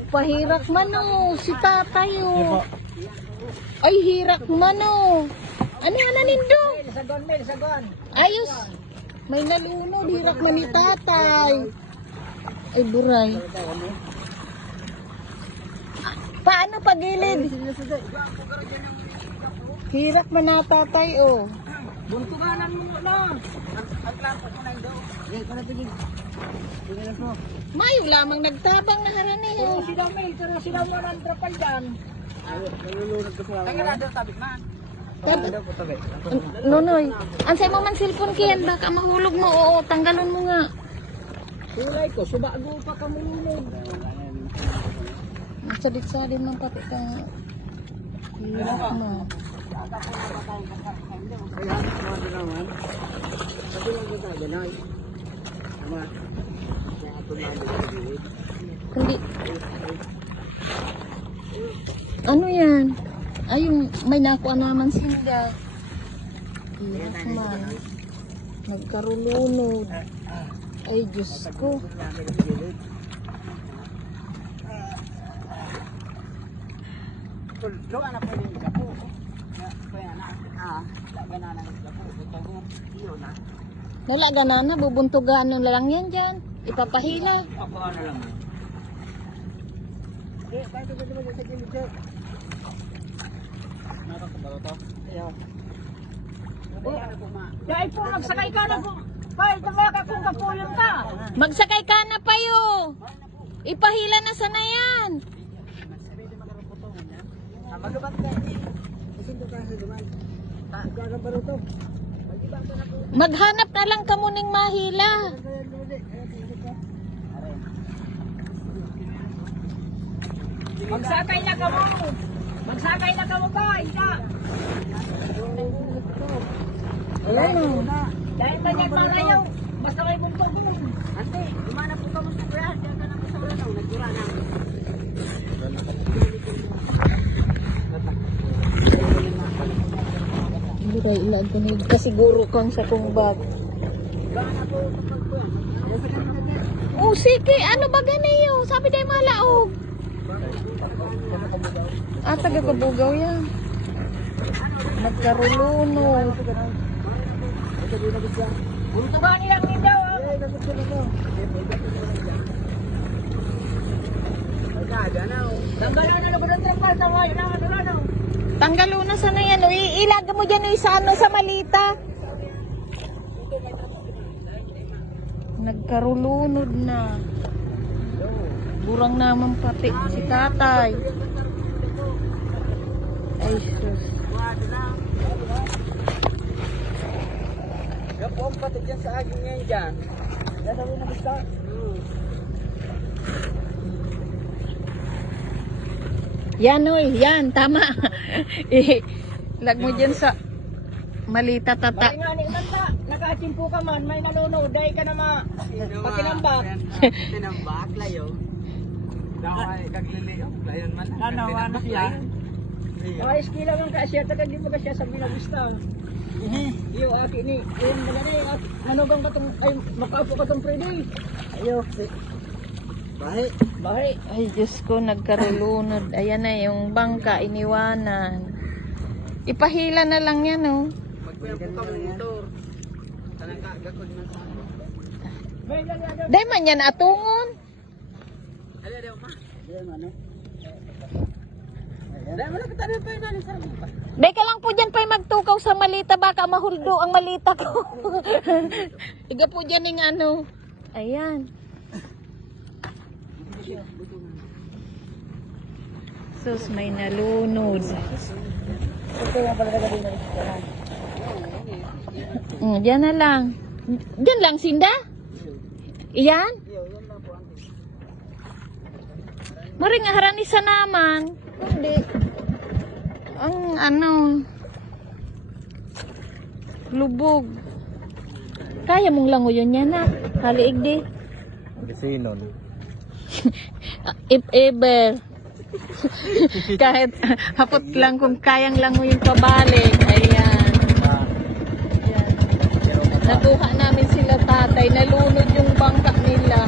Nagpahirak man o. Si tatay o. Ay, hirak man o. Ano yan nindo? Sagon. Ayos. May nalunod. Hirak man ni tatay. Ay, buray. Paano pagilid? Hirak man na tatay o. Buntunganan mo na. Ang klaro ko na indo. Hindi ko na tigil. Tingnan mo. Mayo lamang nagtabang na harani o. Sila may, pero sila mo ng trapal dyan. Nalulunod ko lang. Kaya na tabik man. Nonoy, ansay mo man cellphone kiyan, baka mahulog mo. Oo, tanggalon mo nga. Kulay ko, subago pa ka mulunod. Sadit-sadit man pati ka. Hirap mo. Kaya, mga dinaman. Sabi lang ko sa ganay. Tama. Kaya ito na ang Kundi, ano yan? Ay, yung may nakuha naman sinda. Hirap man. Nagkarulunod. Ay, Diyos ko. Doon na po yung gapo. Kaya na. Lagan na ng gapo. Ito mo. Iyo na. Wala ganana, bubuntugan lang yan dyan. Ipapahila. Ako ano lang. Eh, tayo ba dito sa gilid siya? Nakakabalo to? Ayaw. Dahil po, magsakay ka na po. Pai, tumaka kung kapulong ka. Magsakay ka na pa yo. Ipahila na sana yan. Magabat ka ni. Kasi ito kasi duman. Gagabalo to. Maghanap na lang ka muning mahila. Magsakay na ka mo. Magsakay na ka mo ba? Ika. Ayan o. Dahil ba niya malayaw? Basta kayo mong pagulong. Ante, umana po ka mo sa kuya. Diyan ka na po sa ulanaw. Nagdura na. Buray, ilag ko na kasiguro kang sa kong bag. Oh, sige. Ano ba ganiyo? Sabi tayo malaog. Ah, taga-kabugaw yan. Nagkarulunod. Buntugan nilang nindaw. Tanggalan na lang ng trapal sa mga inangan. Tanggalo na sana yan. Ilag mo dyan sa ano, sa malita. Nagkarulunod na. Burang naman pati si tatay. Ay, sus. Gapo ang pati dyan sa akin ngayon dyan. Nasabi na gusto? Yan oy, yan, tama. Ilag mo dyan sa malita tata. Bakit nga ni Manta, nakachimpo ka man, may nalunod, dahil ka na pakinambak. Pinambak, layo. Daway, kagliliyo, layon man. Ano siya? Ay, skila lang ka siya, tagal di mo ka siya sa binabista. Iyo, aki ni, yun mga na yun, ano bang katong, ay, makaupo ka tong Freddy. Ayo, bahay. Ay, Diyos ko, nagkarulunod. Ayan na, yung bangka, iniwanan. Ipahila na lang yan, oh. Magpuyang ka mo motor. Tanang ka, gakod man sa ano. Dahil man yan atungon. Ala, daw ma. Diyan ano? Dahil mo lang katanin pa yun, ano sa pa. Dahil ka lang po dyan pa magtukaw sa malita, baka mahuldo ang malita ko. Iga po dyan yung ano. Ayan. Sus, may nalunod. Ito yung pala din na Diyan na lang. Diyan lang, Sinda? Iyan? yan lang po, ante. Maring harani sa naman. Hindi. Ang ano, lubog. Kaya mong languyon yan na. Haliig di. Sinon. If ever. Kahit hapot lang kung kayang languyin pabalik. Ayan. Ayan. Nakuha namin sila tatay. Nalunod yung bangka nila.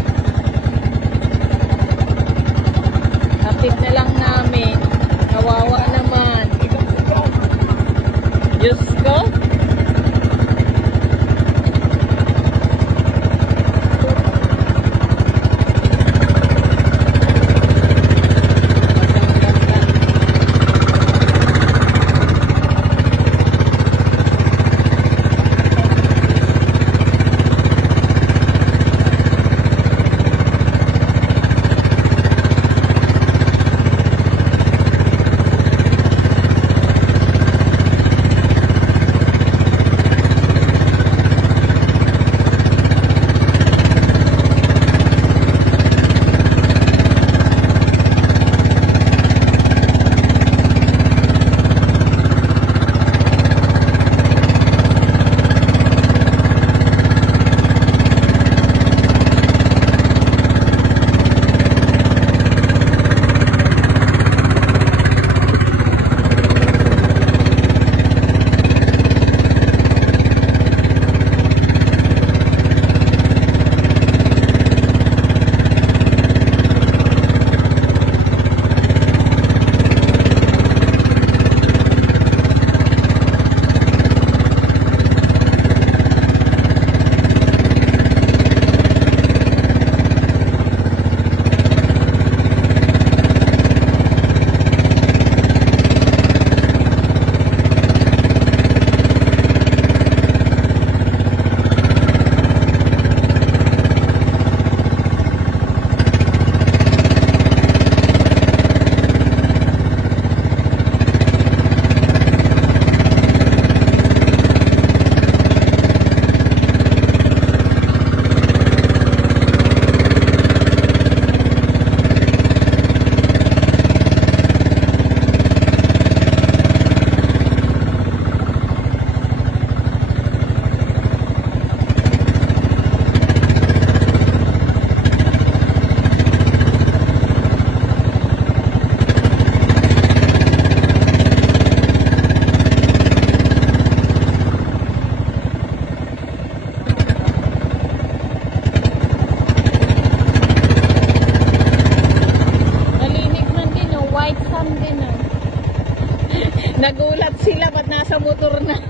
nasa motor na.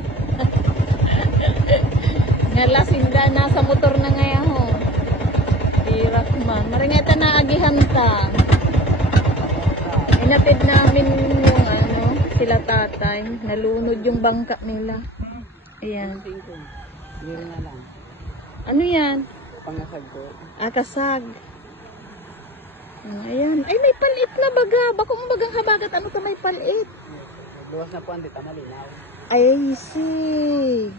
Nalasinda, nasa motor na ngayon ho. Hirap man. Maringeta na agihan ta. Inatid namin yung ano, sila tatay. Nalunod yung bangka nila. Ayan. Hindi na lang. Ano yan? Pangasag ko. Kasag. Ayan. Ay, may palit na baga. Bako mo bagang habagat. Ano to may palit? Luwas na po, hindi ta malinaw. I see.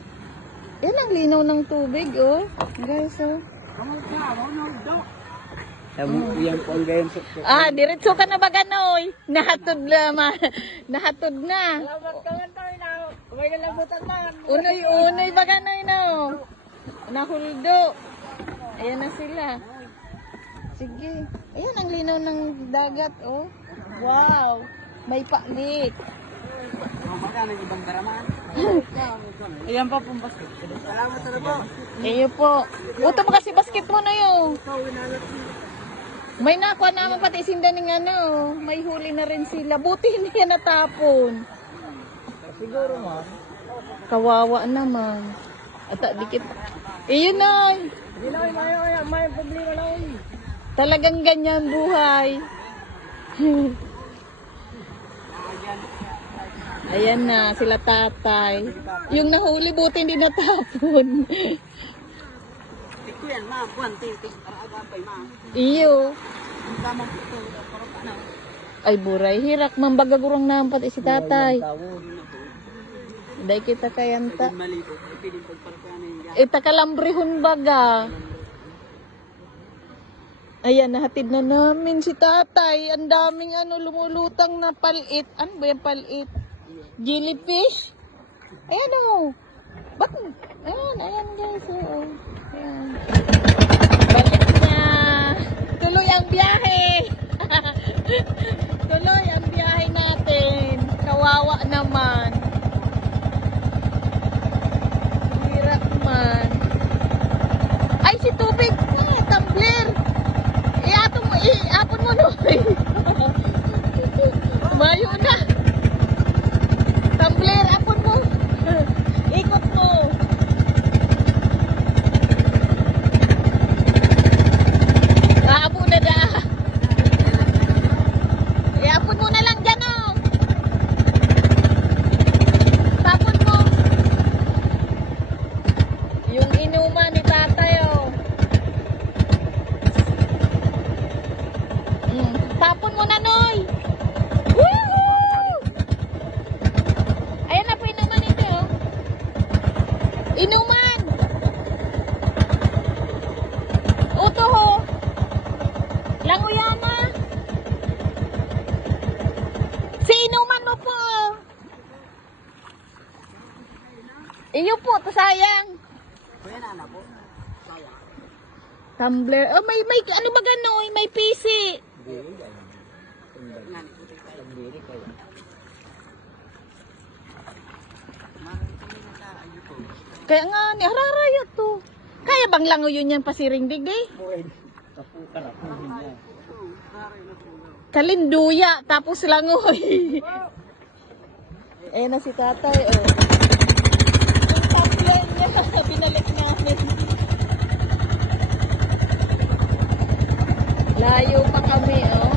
Yan ang linaw ng tubig, oh. Guys, oh. Yan po ang gayon. Diretso ka na ba ganoy? Nahatod na, nahatod na. Salamat ka man tayo na. May nalabutan man. Unoy ba ganoy, no? Nahuldo. Ayan na sila. Sige. Ayan ang linaw ng dagat, oh. Wow. May palit. Magkano yung ibang daraman? Ayan pa pong basket. Salamat na po. Iyo po. Buto mo kasi basket mo na yun. May nakuha naman pati sinda ng ano. May huli na rin sila. Buti hindi yan natapon. Siguro mo. Kawawa naman. At dikit. Iyon na. Hindi na may problema na uy. Talagang ganyan buhay. Ayan na, sila tatay. Yung nahuli buti hindi natapon. Ito yan ma'am. Buwan, tintik. Agapay ma'am. Iyo. Ang tamang ito. Parang ano. Ay buray, hirak. Mambagagurang naman pati si tatay. Day kita kayanta. Malito. Ipiling pagparakanin yan. Itakalambrihon baga. Ayan, nahatid na namin si tatay. Ang daming ano, lumulutang na palit. Ano ba yung palit? Jellyfish? Ayan o. Ba't? Ayan guys. Oh. Ayan. Balik na. Tuloy ang biyahe. Tuloy ang biyahe natin. Kawawa naman. Hirap man. Ay, si tubig. Tumbler. Iapon mo Noy. Tumayo na. Tumbler, apon mo. Ikot mo. Abo na da. Iapon mo na lang dyan oh. Tapon mo. Yung inuman ni tatay oh. Tapon mo na, Noy. Woohoo! Ayan na po inuman ito, oh. Inuman! Uto, ho. Languyana. Si inuman mo po. Iyo po, to sayang. Kuya nana po. Sayang. Tumbler. Oh, may ano ba ganoy? May PC. Kaya nga ni hararayo to. Kaya bang langoy yun pasiring digay? Kalinduya tapos langoy. Na si tatay oh. Yung tablet niya binalik namin. Layo pa kami oh.